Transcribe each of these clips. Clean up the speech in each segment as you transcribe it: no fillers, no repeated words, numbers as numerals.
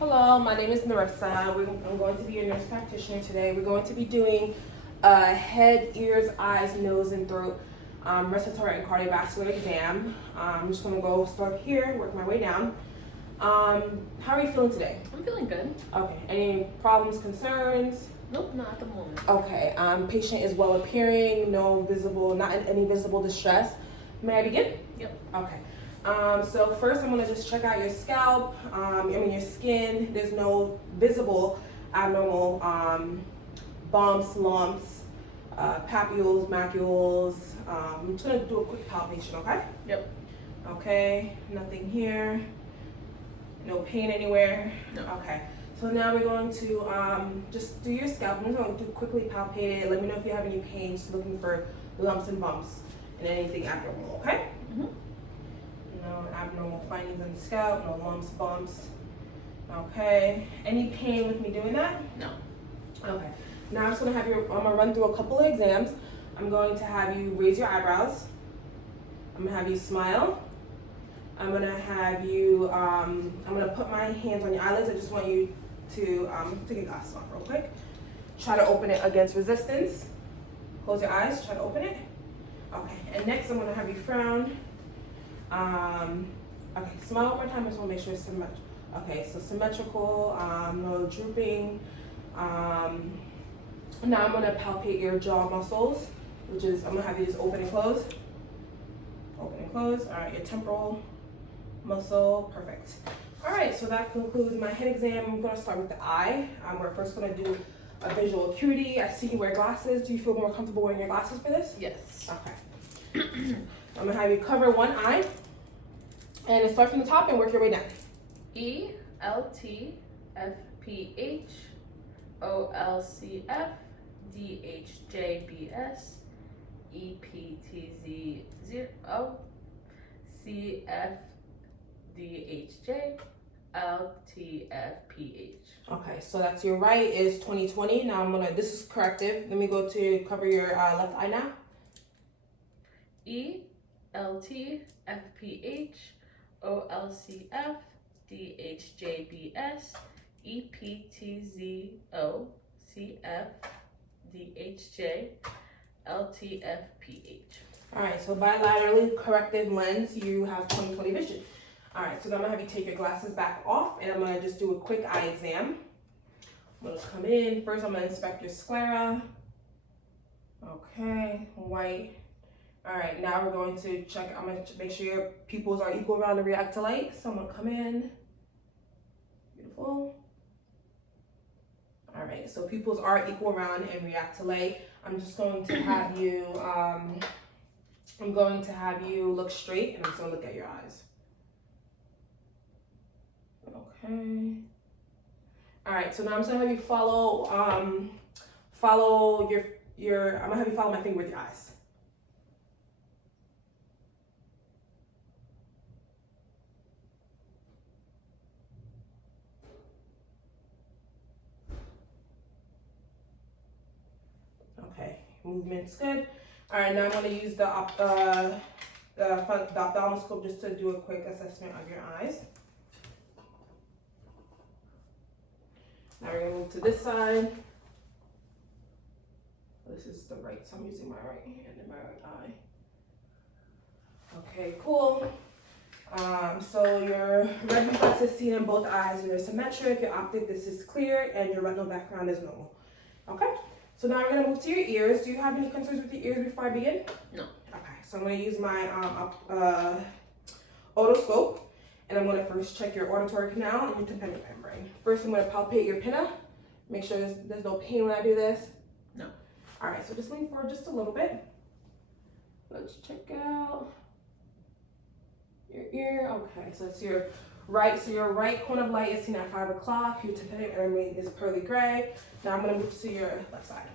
Hello, my name is Narissa. I'm going to be your nurse practitioner today. We're going to be doing head, ears, eyes, nose, and throat respiratory and cardiovascular exam. I'm just going to start here, work my way down. How are you feeling today? I'm feeling good. Okay. Any problems, concerns? Nope, not at the moment. Okay. Patient is well appearing, not in any visible distress. May I begin? Yep. Okay. So first I'm gonna just check out your scalp, your skin. There's no visible abnormal bumps, lumps, papules, macules. I'm just gonna do a quick palpation, okay? Yep. Okay, nothing here. No pain anywhere? No. Okay. So now we're going to just do your scalp. I'm just going to quickly palpate it. Let me know if you have any pain. Just looking for lumps and bumps and anything abnormal, okay? Mm-hmm. No abnormal findings in the scalp, no lumps, bumps. Okay. Any pain with me doing that? No. Okay. Now I'm gonna run through a couple of exams. I'm going to have you raise your eyebrows. I'm gonna have you smile. I'm gonna have you, I'm gonna put my hands on your eyelids. I just want you to take your glasses off real quick. Try to open it against resistance. Close your eyes, try to open it. Okay, and next I'm gonna have you frown. Okay, smile one more time. I just want to make sure it's symmetrical. Okay, so symmetrical, no drooping. Now I'm going to palpate your jaw muscles, which is, I'm going to have you just open and close. Open and close. All right, your temporal muscle, perfect. All right, so that concludes my head exam. I'm going to start with the eye. We're first going to do a visual acuity. I see you wear glasses. Do you feel more comfortable wearing your glasses for this? Yes. Okay. I'm gonna have you cover one eye and start from the top and work your way down. E L T F P H O L C F D H J B S E P T Z 0 C F D H J L T F P H. Okay, so that's your right is 2020. Now this is corrective. Let me go to cover your left eye now. E L T F P H O L C F D H J B S E P T Z O C F D H J L T F P H. All right, so bilaterally corrective lens, you have 20/20 vision. All right, so I'm gonna have you take your glasses back off and I'm gonna just do a quick eye exam. I'm gonna come in. First, I'm gonna inspect your sclera. Okay, white. All right, now we're going to check, I'm gonna make sure your pupils are equal around and react to light. So I'm gonna come in, beautiful. All right, so pupils are equal around and react to light. I'm just going to have you, look straight and I'm just gonna look at your eyes. Okay. All right, so now I'm just gonna have you follow I'm gonna have you follow my finger with your eyes. Okay, movement's good. All right, now I'm going to use the ophthalmoscope just to do a quick assessment of your eyes. Now we're going to move to this side. This is the right, so I'm using my right hand and my right eye. Okay, cool. So your red reflex is seen in both eyes and they're symmetric. Your optic, this is clear, and your retinal background is normal. Okay? So now we're gonna move to your ears. Do you have any concerns with your ears before I begin? No. Okay, so I'm gonna use my otoscope, and I'm gonna first check your auditory canal and your tympanic membrane. First, I'm gonna palpate your pinna. Make sure there's no pain when I do this. No. All right, so just lean forward just a little bit. Let's check out your ear. Okay, so it's your right. So your right cone of light is seen at 5 o'clock. Your tympanic membrane is pearly gray. Now I'm gonna move to your left side.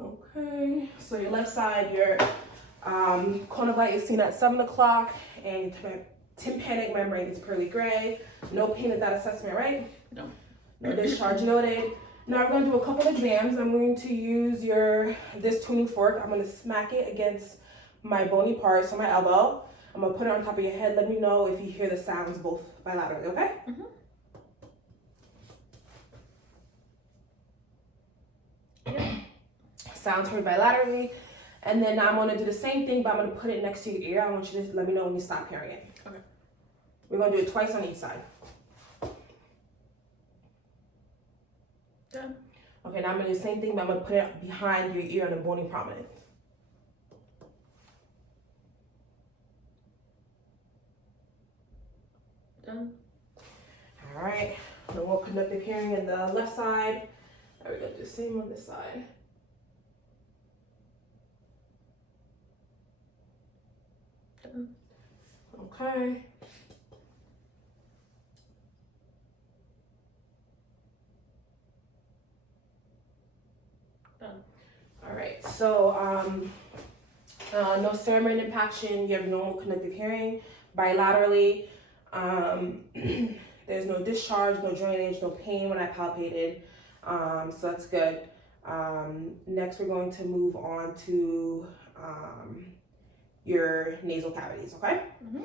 Okay, so your left side, your cone of light is seen at 7 o'clock, and your tympanic membrane is pearly gray. No pain at that assessment, right? No. No discharge noted. Now we're going to do a couple exams. I'm going to use this tuning fork. I'm going to smack it against my bony part, so my elbow. I'm gonna put it on top of your head. Let me know if you hear the sounds both bilaterally, okay? Mm-hmm. Sounds heard bilaterally. And then now I'm gonna do the same thing, but I'm gonna put it next to your ear. I want you to let me know when you stop hearing it. Okay. We're gonna do it twice on each side. Done. Okay, now I'm gonna do the same thing, but I'm gonna put it behind your ear on the bony prominence. Done. All right, no more conductive hearing in the left side. Now we're gonna do the same on this side. Done. Okay. Done. All right, so no cerebral impaction. You have normal conductive hearing bilaterally. There's no discharge, no drainage, no pain when I palpated. So that's good. Next, we're going to move on to your nasal cavities, okay? Mm-hmm.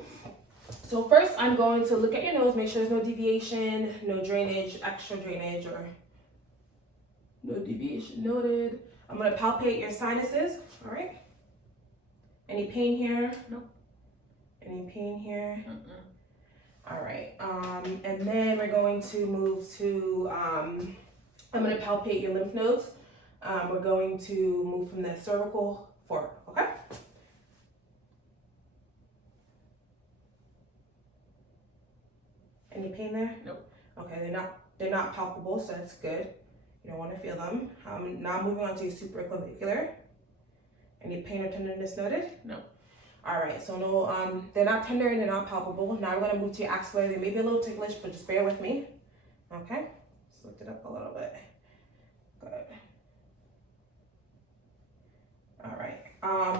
So first, I'm going to look at your nose, make sure there's no deviation, no drainage, extra drainage, or no deviation noted. I'm going to palpate your sinuses, all right? Any pain here? Nope. Any pain here? Mm-mm. All right, and then we're going to move to, I'm going to palpate your lymph nodes. We're going to move from the cervical forward, okay? Any pain there? Nope. Okay, they're not palpable, so that's good. You don't want to feel them. Now moving on to your supraclavicular. Any pain or tenderness noted? No. All right, so no, they're not tender and they're not palpable. Now we're gonna move to your axillary. They may be a little ticklish, but just bear with me. Okay, just lift it up a little bit. Good. All right.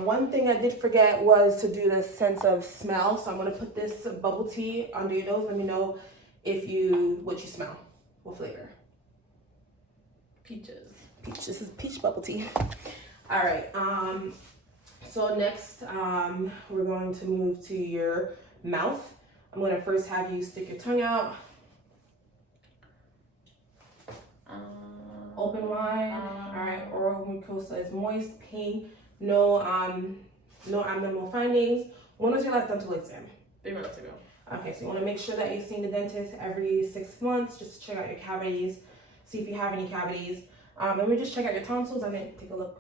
One thing I did forget was to do the sense of smell. So I'm gonna put this bubble tea under your nose. Let me know what you smell. What flavor? Peaches. Peach. This is peach bubble tea. All right. So next, we're going to move to your mouth. I'm going to first have you stick your tongue out. Open wide. All right. Oral mucosa is moist, pain, no abnormal findings. When was your last dental exam? 3 minutes ago. Okay, so you want to make sure that you're seeing the dentist every 6 months just to check out your cavities, see if you have any cavities. Let me just check out your tonsils. I didn't take a look.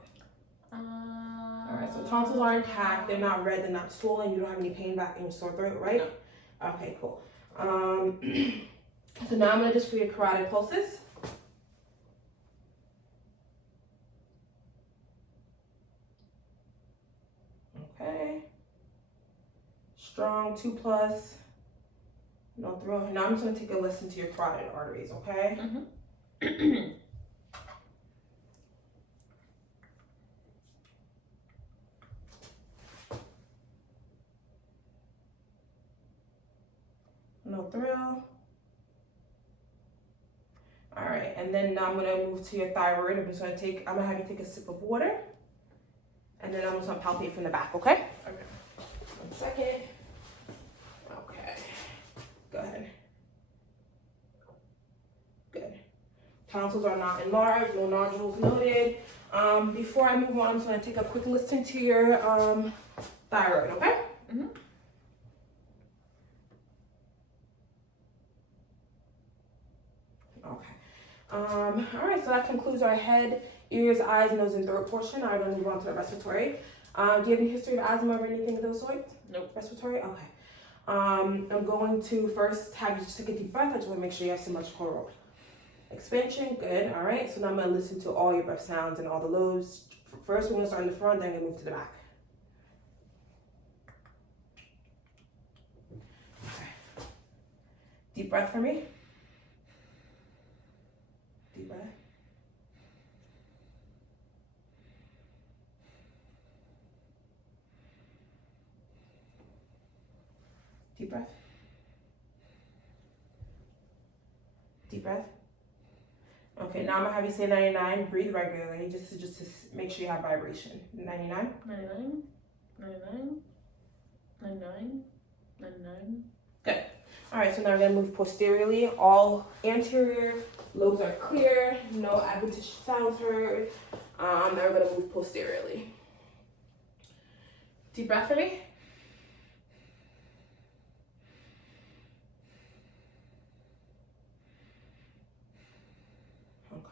All right, so tonsils are intact. They're not red. They're not swollen. You don't have any pain back in your sore throat, right? No. Okay, cool. So now I'm gonna just feel your carotid pulses. Okay. Strong 2+. No throw. Now I'm just gonna take a listen to your carotid arteries. Okay. Mm-hmm. No thrill. All right, and then now I'm gonna move to your thyroid. I'm gonna have you take a sip of water, and then I'm just gonna palpate from the back, okay? Okay. 1 second. Okay, go ahead. Good. Tonsils are not enlarged, no nodules noted. Before I move on, I'm just gonna take a quick listen to your thyroid, okay? Mm-hmm. Okay. All right, so that concludes our head, ears, eyes, nose, and throat portion. I'm gonna move on to the respiratory. Do you have any history of asthma or anything of those sorts? Nope. Respiratory? Okay. I'm going to first have you just take a deep breath. I just want to make sure you have symmetrical expansion. Good. All right. So now I'm going to listen to all your breath sounds and all the lobes. First, we're going to start in the front, then I'm going to move to the back. Okay. Deep breath for me. Deep breath. Deep breath. Deep breath. Okay, now I'm gonna have you say 99. Breathe regularly, just to make sure you have vibration. 99. 99. 99. 99. 99. Good. All right, so now we're gonna move posteriorly. All anterior lobes are clear, no adventitious sounds heard. Now we're gonna move posteriorly. Deep breath for me.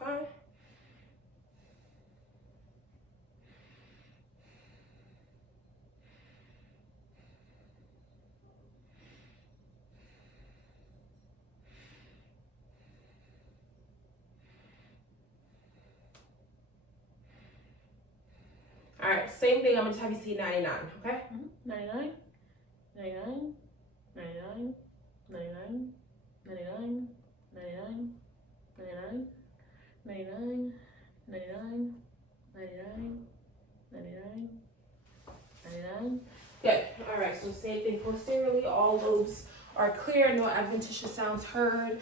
Okay. All right, same thing. I'm gonna just have you see 99, okay? 99, 99, 99, 99, 99, 99, 99, 99, 99, 99, 99, 99. Good. All right, so same thing posteriorly. All lobes are clear, no adventitious sounds heard.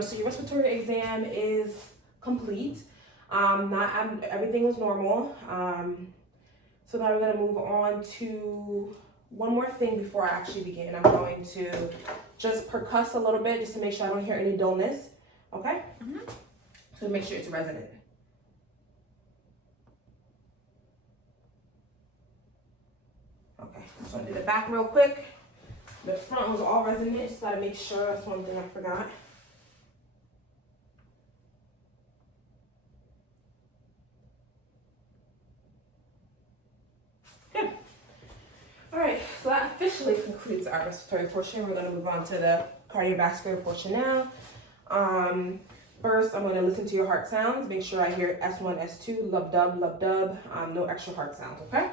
So your respiratory exam is complete. Not everything was normal. So now we're gonna move on to one more thing before I actually begin. I'm going to just percuss a little bit just to make sure I don't hear any dullness. Okay? So make sure it's resonant. Okay, so I'm gonna do the back real quick. The front was all resonant, just gotta make sure. That's one thing I forgot. Good. All right, so that officially concludes our respiratory portion. We're gonna move on to the cardiovascular portion now. First, I'm gonna listen to your heart sounds. Make sure I hear S1, S2, lub dub, no extra heart sounds, okay?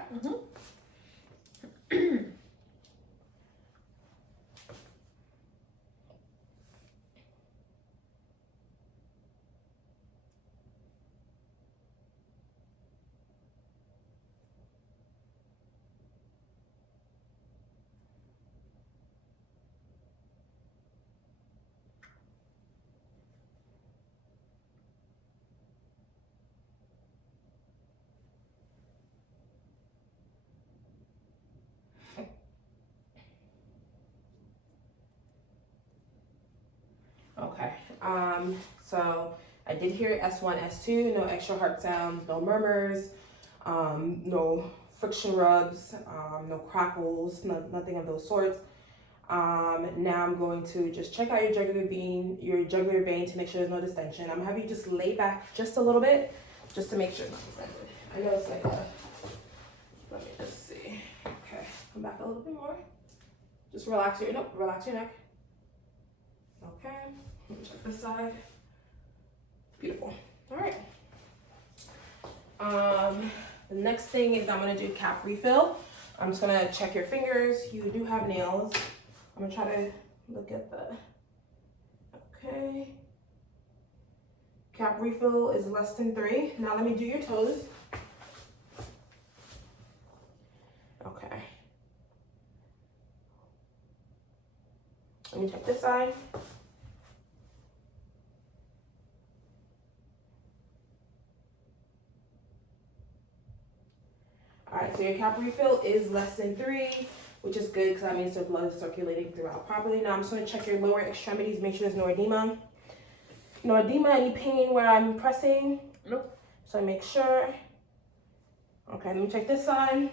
Okay, so I did hear S1, S2, no extra heart sounds, no murmurs, no friction rubs, no crackles, nothing of those sorts. Now I'm going to just check out your jugular vein to make sure there's no distension. I'm gonna have you just lay back just a little bit, just to make sure it's not distended. I know it's like let me just see. Okay, come back a little bit more. Just relax your neck. Okay, let me check this side. Beautiful. All right. The next thing is I'm gonna do cap refill. I'm just gonna check your fingers. You do have nails. I'm gonna try to look at the, okay. Cap refill is less than 3. Now let me do your toes. Okay. Let me check this side. All right, so your cap refill is less than 3, which is good because that means the blood is circulating throughout properly. Now I'm just going to check your lower extremities, make sure there's no edema. No edema, any pain where I'm pressing? Nope. So I make sure. Okay, let me check this side.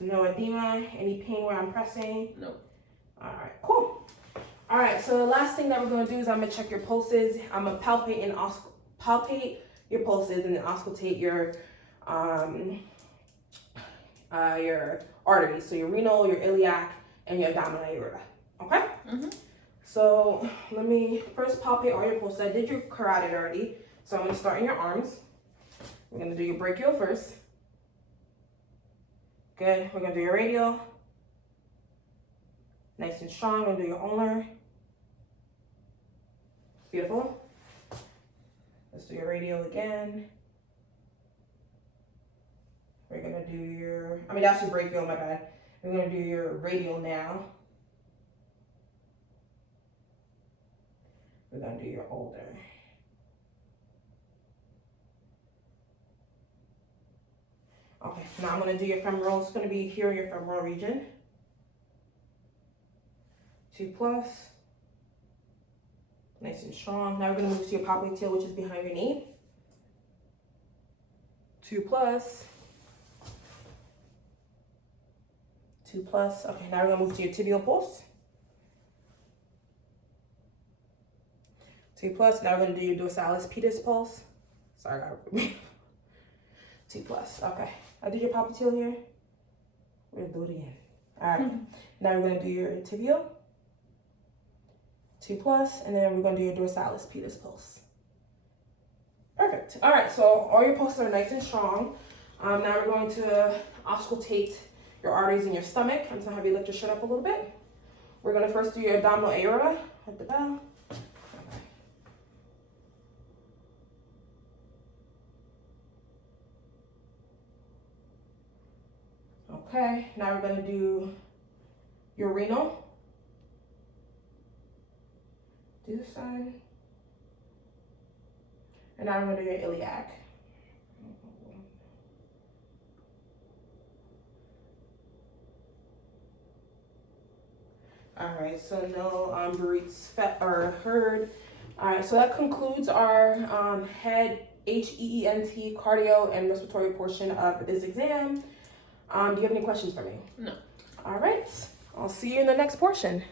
No edema, any pain where I'm pressing? Nope. All right, cool. All right, so the last thing that we're going to do is I'm going to check your pulses. I'm going to palpate your pulses and then auscultate your arteries, so your renal, your iliac, and your abdominal aorta. Okay? So let me first palpate all your pulses. I did your carotid already, so I'm going to start in your arms. We're going to do your brachial first. Good. We're going to do your radial. Nice and strong. We're going to do your ulnar. Beautiful. Let's do your radial again. We're gonna do your, that's your brachial, my bad. We're gonna do your radial now. We're gonna do your ulnar. Okay, now I'm gonna do your femoral. It's gonna be here in your femoral region. 2 plus. Nice and strong. Now we're gonna move to your popliteal, which is behind your knee. 2 plus. 2 plus. Okay, now we're gonna move to your tibial pulse. 2 plus. Now we're gonna do your dorsalis pedis pulse. Sorry, I 2 plus. Okay, I did your popliteal here. We're gonna do it again. All right. Now we're gonna do your tibial. 2 plus, and then we're gonna do your dorsalis pedis pulse. Perfect. All right. So all your pulses are nice and strong. Now we're going to auscultate your arteries in your stomach. I'm just gonna have you lift your shirt up a little bit. We're gonna first do your abdominal aorta at the bell. Okay, now we're gonna do your renal. Do this side. And now we're gonna do your iliac. All right, so no breaths or heard. All right, so that concludes our head HEENT cardio and respiratory portion of this exam. Do you have any questions for me? No. All right, I'll see you in the next portion.